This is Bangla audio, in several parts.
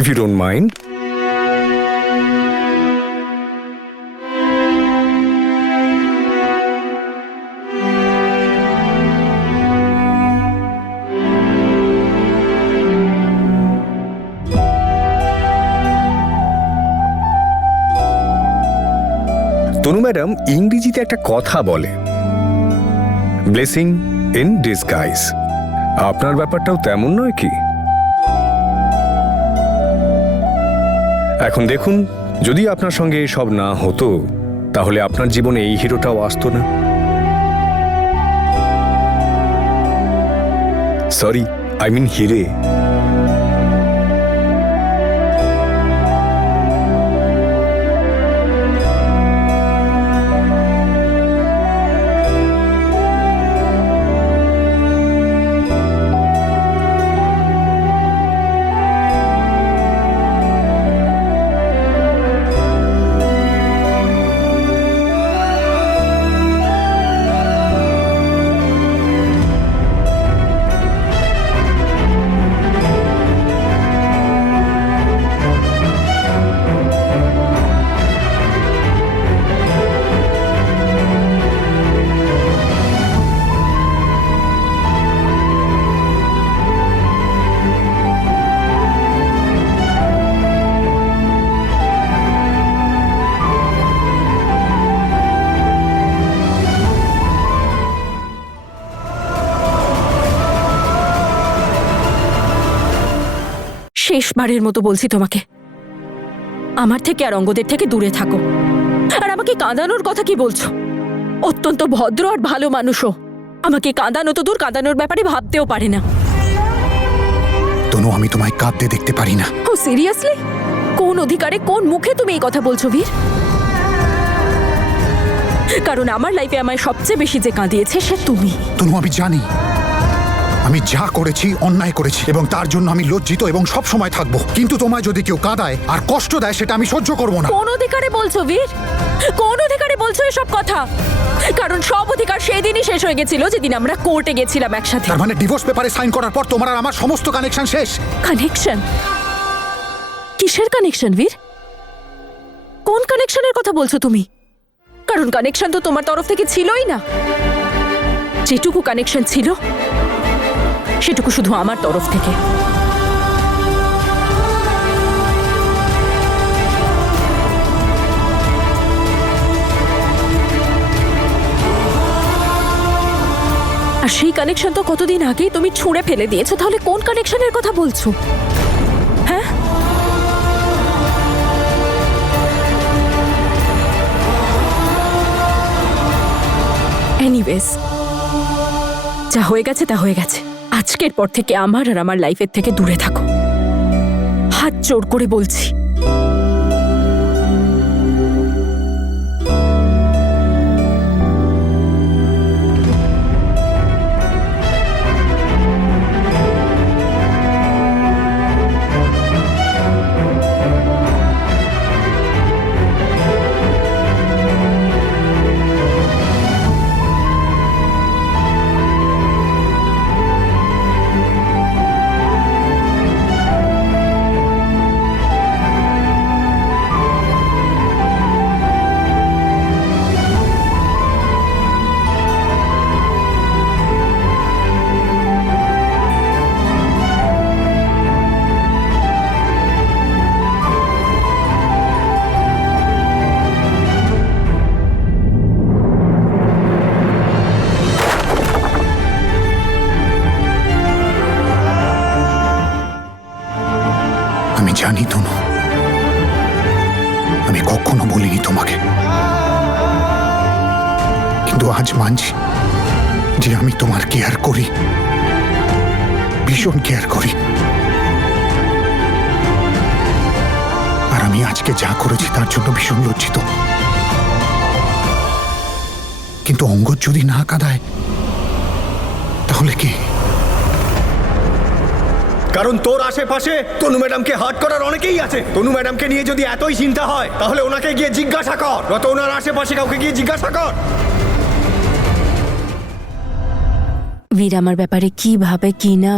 If you don't mind. Tanu madam ইংরেজিতে একটা কথা বলে, ব্লেসিং ইন ডিসগাইজ। আপনার ব্যাপারটাও তেমন নয় কি? এখন দেখুন, যদি আপনার সঙ্গে এসব না হতো তাহলে আপনার জীবনে এই হিরোটাও আসতো না। সরি, আই মিন হিরে। শেষবারের মতো বলছি তোমাকে, আমার থেকে আর অঙ্গদের থেকে দূরে থাকো। আর আমাকে কাঁদানোর কথা কি বলছো? অত্যন্ত ভদ্র আর ভালো মানুষও আমাকে কাঁদানো তো দূর, কাঁদানোর ব্যাপারে ভাবতেও পারে না। তনু, আমি তোমায় কাঁদতে দেখতে পারি না। ও সিরিয়াসলি? কোন অধিকারে, কোন মুখে তুমি এই কথা বলছো বীর? কারণ আমার লাইফে আমায় সবচেয়ে বেশি যে কাঁদিয়েছে সে তুমি। তনু, আমি জানি আমি যা করেছি অন্যায় করেছি এবং তার জন্য আমি লজ্জিত এবং সব সময় থাকবো। কিন্তু তোমায় যদি কেউ কাঁদায় আর কষ্ট দেয় সেটা আমি সহ্য করবো না। কোন অধিকারে বলছো বীর? কোন অধিকারে বলছো এসব কথা? কারণ সব অধিকার সেই দিনই শেষ হয়ে গেছিল যেদিন আমরা কোর্টে গেছিলাম একসাথে। তার মানে ডিভোর্স পেপারে সাইন করার পর তোমার আর আমার সমস্ত কানেকশন শেষ। কানেকশন? কিসের কানেকশন বীর? কোন কানেকশনের কথা বলছো তুমি? কারণ কানেকশন তো তোমার তরফ থেকে ছিলই না। যেটুকু কানেকশন ছিল সেটুকু শুধু আমার তরফ থেকে। আর সেই কানেকশন তো কতদিন আগেই তুমি ছুঁড়ে ফেলে দিয়েছো। তাহলে কোন কানেকশনের কথা বলছো? হ্যাঁ, এনিওয়েজ, যা হয়ে গেছে তা হয়ে গেছে। আজকের পর থেকে আমার আর আমার লাইফের থেকে দূরে থাকো। হাত জোর করে বলছি। জানি তনু, আমি কখনো বলিনি তোমাকে, কিন্তু আজ মানছি যে আমি তোমার কেয়ার করি, ভীষণ কেয়ার করি। আর আমি আজকে যা করেছি তার জন্য ভীষণ লজ্জিত। কিন্তু অঙ্গদ যদি না কাঁদায় তাহলে কি? কারণ তোর আশেপাশে তনু ম্যাডামকে হার্ট করার অনেকেই আছে। তনু ম্যাডামকে নিয়ে যদি এতই চিন্তা হয় তাহলে ওনাকে গিয়ে জিজ্ঞাসা কর, নয়তো ওনার আশেপাশে কাউকে গিয়ে জিজ্ঞাসা কর। বীর আমার ব্যাপারে কি ভাবে কি না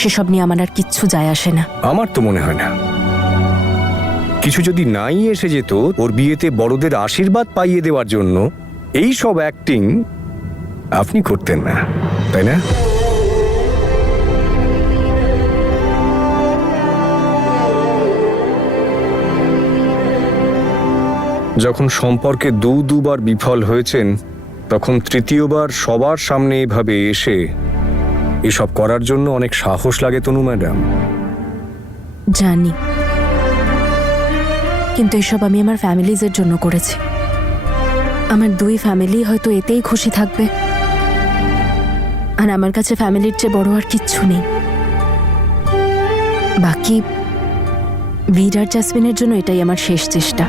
সেসব নিয়ে আমার আর কিচ্ছু যায় আসে না। আমার তো মনে হয় না। কিছু যদি নাই এসে যেত ওর বিয়েতে বড়দের আশীর্বাদ পাইয়ে দেওয়ার জন্য, এই সব অ্যাক্টিং আপনি করতেন না, তাই না? যখন সম্পর্কে দুবার বিফল হয়েছেন, তখন তৃতীয়বার সবার সামনে এভাবে এসে এসব করার জন্য অনেক সাহস লাগে তনু ম্যাডাম। জানি, কিন্তু এসব আমি আমার ফ্যামিলিজের জন্য করেছি। আমার দুই ফ্যামিলি হয়তো এতেই খুশি থাকবে, আর আমার কাছে ফ্যামিলির চেয়ে বড় আর কিচ্ছু নেই। বাকি বীর আর জাসমিনের জন্য এটাই আমার শেষ চেষ্টা।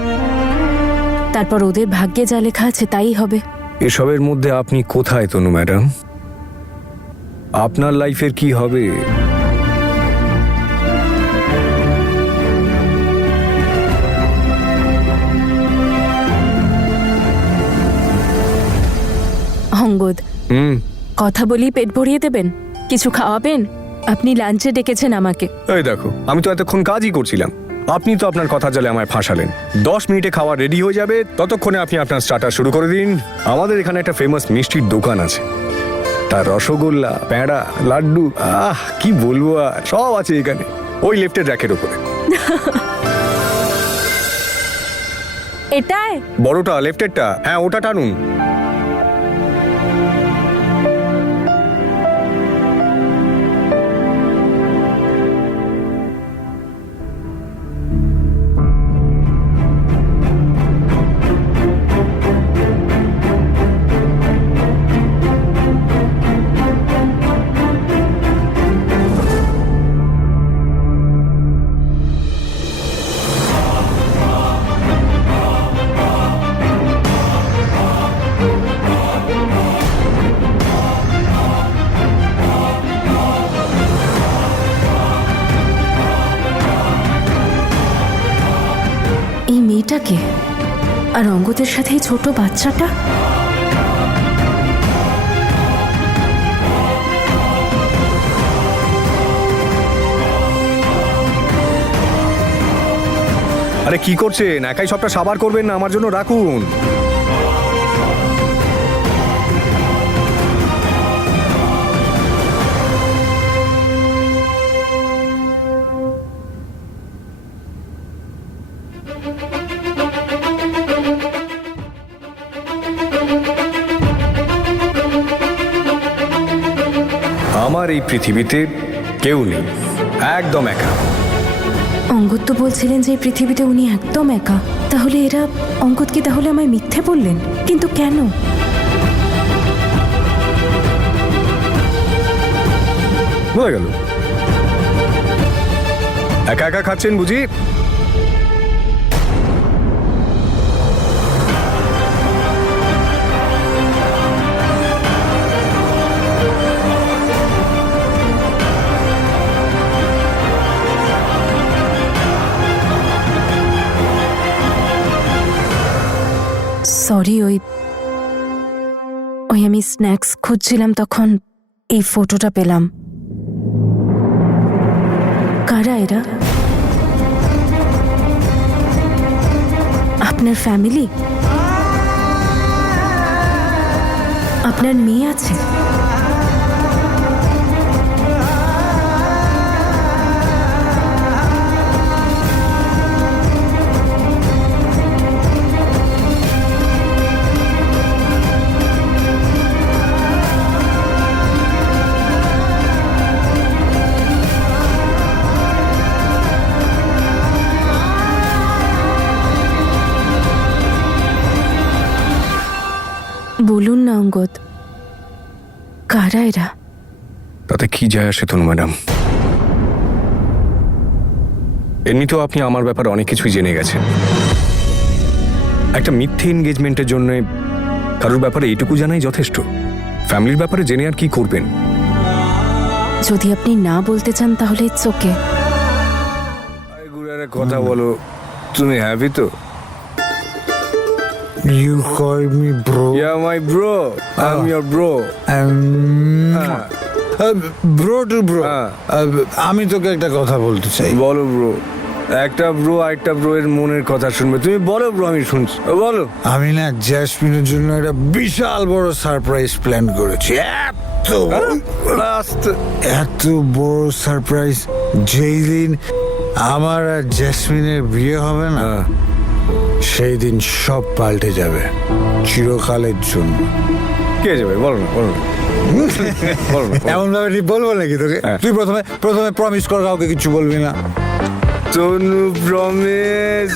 তারপর ওদের ভাগ্যে যা লেখা আছে তাই হবে। এসবের মধ্যে আপনি কোথায় তনু ম্যাডাম? আপনার লাইফের কি হবে? অঙ্গদ, কথা বলি পেট ভরিয়ে দেবেন? কিছু খাওয়াবেন? আপনি লাঞ্চে ডেকেছেন আমাকে। এই দেখো, আমি তো এতক্ষণ কাজই করছিলাম, আপনি তো আপনার কথা জালে আমায় ফাঁসালেন। 10 মিনিটে খাওয়া রেডি হয়ে যাবে, ততক্ষণে আপনি আপনার স্টার্টার শুরু করে দিন। আমাদের এখানে একটা ফেমাস মিষ্টির দোকান আছে, তার রসগোল্লা, প্যাঁড়া, লাড্ডু, কি বলবো আর, সব আছে এখানে, ওই লেফটের র্যাকের উপরে। এটাই বড়টা, লেফটেরটা, হ্যাঁ ওটা টানুন। এই মেয়েটাকে আর অঙ্গদের সাথে এই ছোট বাচ্চাটা। আরে কি করছেন? একাই সবটা সাবার করবেন না, আমার জন্য রাখুন। আমার এই পৃথিবীতে কেউ নেই, একদম একা। অঙ্গদ তো বলছিলেন যে এই পৃথিবীতে উনি একদম একা। তাহলে এরা, অঙ্গদ কি তাহলে আমায় মিথ্যে বললেন? কিন্তু কেন? বোঝা গেল, একা একা খাচ্ছেন বুঝি? সরি, ওই আমি স্ন্যাক্স খুঁজছিলাম, তখন এই ফটোটা পেলাম। কারা এরা? আপনার ফ্যামিলি? আপনার মেয়ে আছে? বলুন না অঙ্গদ, কারা এরা? তাতে কি যায় আসে তনু ম্যাডাম? এমনিতেও আপনি আমার ব্যাপারে অনেক কিছুই জেনে গেছেন। একটা মিথ্যে এনগেজমেন্টের জন্য কারোর ব্যাপারে এইটুকু জানাই যথেষ্ট। ফ্যামিলির ব্যাপারে জেনে আর কি করবেন? যদি আপনি না বলতে চান তাহলে ইটস ওকে। কথা বলো, তুমি হ্যাপি তো? You call me bro. Yeah, my bro. I'm your bro. Bro to bro, হ্যাঁ। আমি তোকে একটা কথা বলতে চাই। বলো ব্রো। একটা ব্রো আরেকটা ব্রো এর মনের কথা শুনবে। তুমি বলো ব্রো, আমি শুনছি। বলো। আমি না জ্যাসমিনের জন্য একটা বিশাল বড় সারপ্রাইজ প্ল্যান করেছি। এত বড় সারপ্রাইজ, যেই দিন আমার আর জ্যাসমিনের বিয়ে হবে না, সেই দিন সব পাল্টে যাবে চিরকালের জন্য। কে যাবে? বলো না, বলো না। বলো না। এমন ভাবে ঠিক বলবো নাকি তোকে? তুই প্রথমে প্রথমে প্রমিস কর কাউকে কিছু বলবি না। তনু প্রমিস।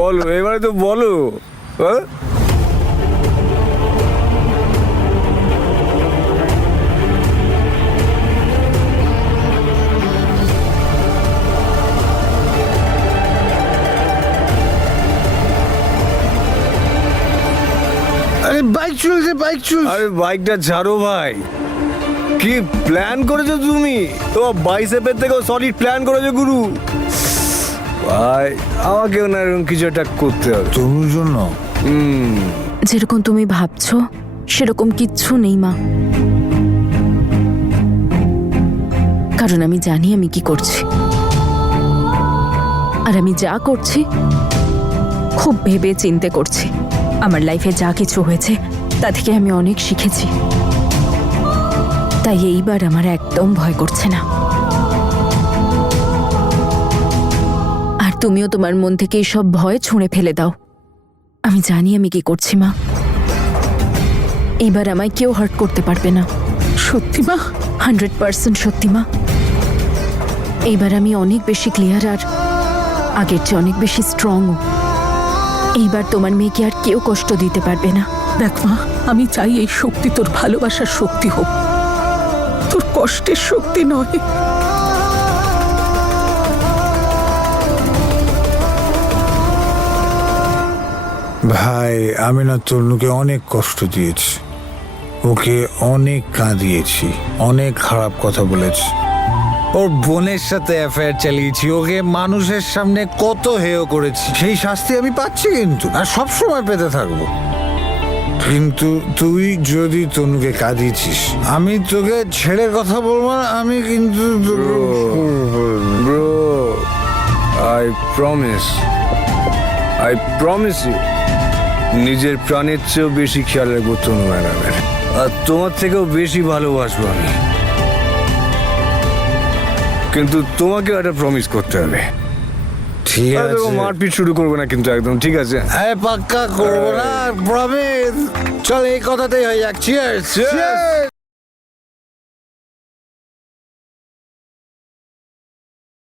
বলো, এবারে তো বলো। হ্যাঁ? আরে বাইক চলছে, বাইক চলছে। আরে বাইকটা ছাড়ো ভাই। কি প্ল্যান করেছো তুমি? তোমার বাইসেপের থেকেও সলিড প্ল্যান করেছো গুরু। ভাই আমাকেও না এরকম কিছু একটা করতে হবে। তোর জন্য যেরকম তুমি ভাবছো সেরকম কিচ্ছু নেই মা, কারণ আমি জানি আমি কি করছি, আর আমি যা করছি খুব ভেবে চিন্তে করছি। আমার লাইফে যা কিছু হয়েছে তা থেকে আমি অনেক শিখেছি, তাই এইবার আমার একদম ভয় করছে না। আর তুমিও তোমার মন থেকে সব ভয় ছুঁড়ে ফেলে দাও। আমি জানি আমি কি করছি মা, এইবার আমায় কেউ হার্ট করতে পারবে না। সত্যি মা, 100% সত্যি মা। এইবার আমি অনেক বেশি ক্লিয়ার, আর আগের চেয়ে অনেক বেশি স্ট্রংও। এইবার তোমার মেয়েকে আর কেউ কষ্ট দিতে পারবে না। দেখ মা, আমি চাই এই শক্তি তোর ভালোবাসার শক্তি হোক, তোর কষ্টের শক্তি নয়। ভাই, আমি না তনুকে অনেক কষ্ট দিয়েছি, ওকে অনেক কাঁদিয়েছি, অনেক খারাপ কথা বলেছি, ওর বোনের সাথে অ্যাফেয়ার চালিয়েছি, ওকে মানুষের সামনে কত হেয় করেছি। সেই শাস্তি আমি পাচ্ছি কিন্তু, আর সব সময় পেতে থাকবো। কিন্তু তুই যদি তনুকে কাঁদিয়েছিস, আমি তোকে ছেড়ে কথা বলবো না। আমি কিন্তু ব্রো, আই প্রমিস ইউ, নিজের প্রাণের চেয়েও বেশি খেয়াল রাখবো তনু ম্যাডামের, আর তোমার থেকেও বেশি ভালোবাসবো আমি। কিন্তু তোমাকেও একটা প্রমিস করতে হবে। ঠিক আছে, মারপিট শুরু করবে না কিন্তু, একদম ঠিক আছে? আরে পাক্কা করবো না, প্রমিস। চল এই কথাতেই হয়ে যাক। চিয়ার্স।